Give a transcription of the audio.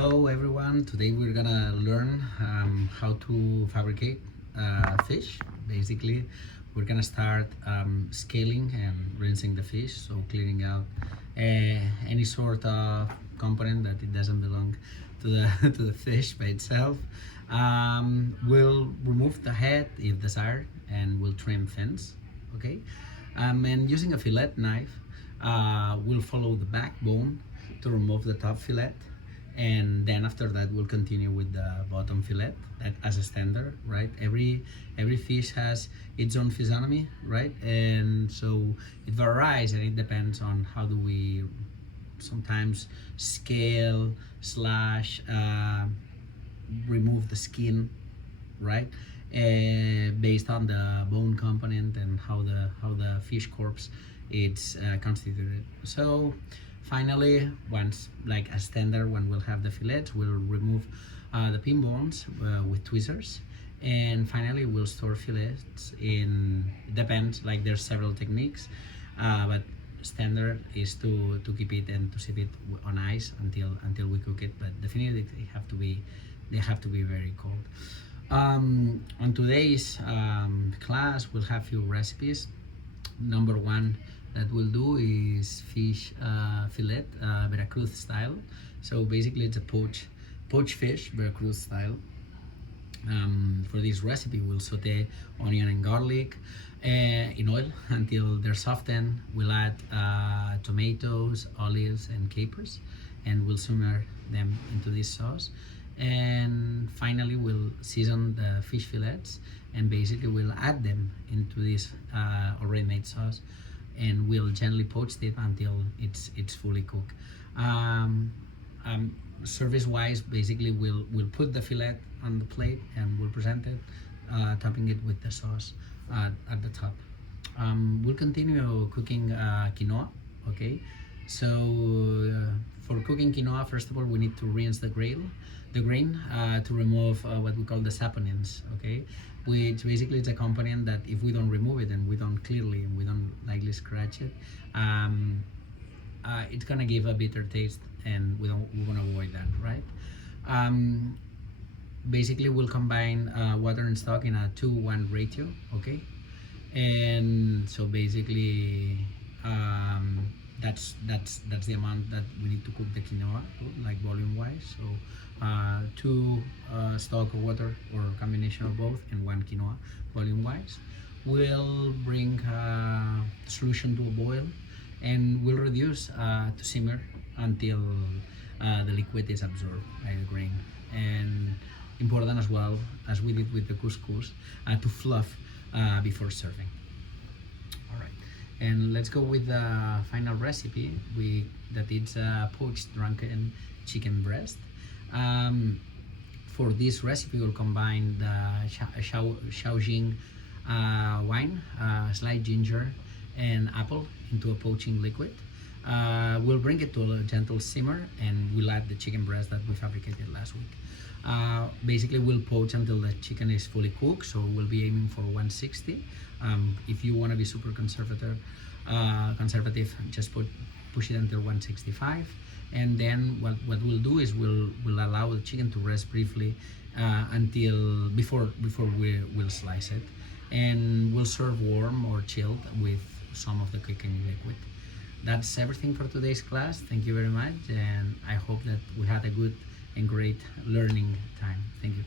Hello everyone, today we're gonna learn how to fabricate fish. Basically, we're gonna start scaling and rinsing the fish, so clearing out any sort of component that it doesn't belong to the to the fish by itself. We'll remove the head if desired, and we'll trim fins. Okay, and using a fillet knife, we'll follow the backbone to remove the top fillet, and then after that we'll continue with the bottom fillet that as a standard, right? Every fish has its own physiognomy, right? And so it varies, and it depends on how do we sometimes scale slash remove the skin, right? Based on the bone component and how the fish corpse it's constituted. So finally, once like a standard, when we'll have the fillets, we'll remove the pin bones with tweezers, and finally we'll store fillets in, it depends, like there's several techniques, but standard is to keep it and to save it on ice until we cook it, but definitely they have to be very cold. On today's class, we'll have few recipes. Number one that we'll do is fish fillet, Veracruz style. So basically it's a poach fish, Veracruz style. For this recipe, we'll saute onion and garlic in oil until they're softened. We'll add tomatoes, olives, and capers, and we'll simmer them into this sauce. And finally, we'll season the fish fillets, and basically we'll add them into this already made sauce, and we'll gently poach it until it's fully cooked. Service wise, basically we'll put the fillet on the plate and we'll present it, topping it with the sauce at the top. We'll continue cooking quinoa. Okay, so for cooking quinoa, first of all we need to rinse the grain to remove what we call the saponins. Okay, which basically is a component that if we don't remove it and we don't lightly scratch it, it's gonna give a bitter taste, and we want to avoid that, right? Basically we'll combine water and stock in a 2:1 ratio. Okay, and so basically that's the amount that we need to cook the quinoa, like volume wise. So 2 stock of water or combination of both, and 1 quinoa volume wise. We'll bring solution to a boil, and we'll reduce to simmer until the liquid is absorbed by the grain. And important as well, as we did with the couscous, to fluff before serving. And let's go with the final recipe. That it's poached drunken chicken breast. For this recipe, we'll combine the Shaoxing wine, sliced ginger, and apple into a poaching liquid. We'll bring it to a gentle simmer, and we'll add the chicken breast that we fabricated last week. Basically we'll poach until the chicken is fully cooked, so we'll be aiming for 160. If you want to be super conservative, just push it until 165. And then what we'll do is we'll allow the chicken to rest briefly until before we'll slice it, and we'll serve warm or chilled with some of the cooking liquid. That's everything for today's class. Thank you very much, and I hope that we had a good and great learning time. Thank you.